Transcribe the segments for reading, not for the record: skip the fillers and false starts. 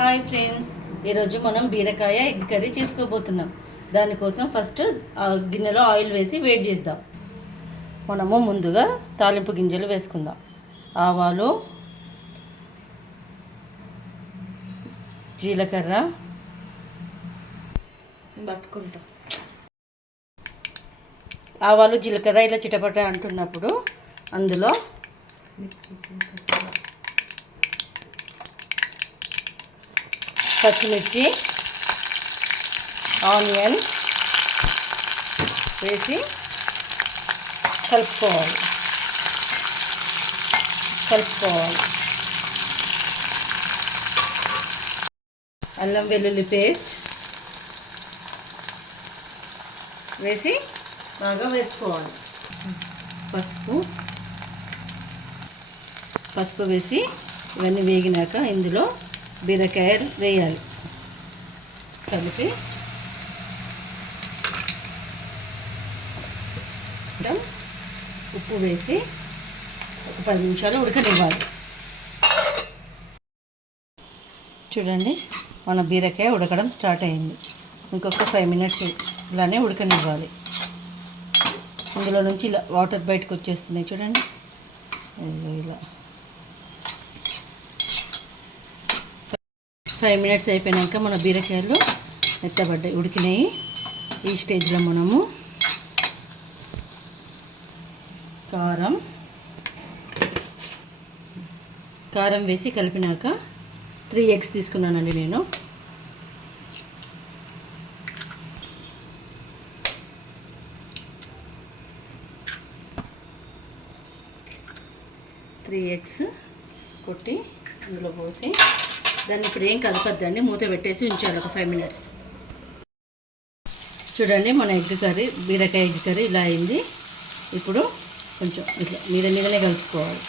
Hi friends, ఈరోజు మనం బీరకాయ ఎగ్ కర్రీ చేసుకోబోతున్నాం. దానికోసం ఫస్ట్ గిన్నెలో ఆయిల్ వేసి వేడి చేద్దాం. మనము ముందుగా తాలింపు గింజలు వేసుకుందాం. ఆవాలు, జీలకర్ర పట్టుకుంటాం. ఆవాలు జీలకర్ర ఇలా చిటపట అంటున్నప్పుడు అందులో పచ్చిమిర్చి, ఆనియన్ వేసి కలుపుకోవాలి. అల్లం వెల్లుల్లి పేస్ట్ వేసి బాగా వేసుకోవాలి. పసుపు వేసి ఇవన్నీ వేగినాక ఇందులో బీరకాయలు వేయాలి. కలిపి ఉప్పు వేసి ఒక 10 నిమిషాలు ఉడకనివ్వాలి. చూడండి, మన బీరకాయ ఉడకడం స్టార్ట్ అయింది. ఇంకొక 5 మినిట్స్ ఇలానే ఉడకనివ్వాలి. ఇందులో నుంచి ఇలా వాటర్ బయటకు వచ్చేస్తున్నాయి. చూడండి, ఇలా 5 మినిట్స్ అయిపోయాక మన బీరకాయలు మెత్తబడ్డాయి, ఉడికినాయి. ఈ స్టేజ్లో మనము కారం వేసి కలిపినాక 3 ఎగ్స్ తీసుకున్నానండి నేను. త్రీ ఎగ్స్ కొట్టి ఇందులో పోసి దాన్ని ఇప్పుడు ఏం కలపద్దండి, మూత పెట్టేసి ఉంచాలి ఒక 5 మినిట్స్. చూడండి, మన ఎగ్ కర్రీ, బీరకాయ ఎగ్ కర్రీ ఇలా అయింది. ఇప్పుడు కొంచెం ఇట్లా మీదనే కలుపుకోవాలి.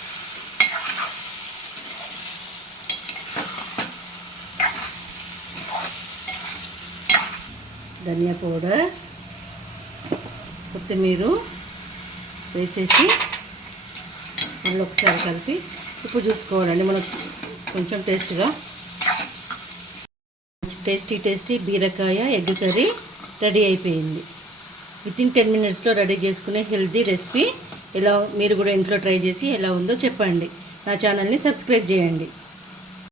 ధనియా పౌడర్, కొత్తిమీర వేసేసి మళ్ళీ ఒకసారి కలిపి ఉప్పు చూసుకోవాలండి. మనకు కొంచెం టేస్టీ బీరకాయ ఎగ్ కర్రీ రెడీ అయిపోయింది. వితిన్ 10 మినిట్స్లో రెడీ చేసుకునే హెల్తీ రెసిపీ. ఎలా మీరు కూడా ఇంట్లో ట్రై చేసి ఎలా ఉందో చెప్పండి. నా ఛానల్ని సబ్స్క్రైబ్ చేయండి.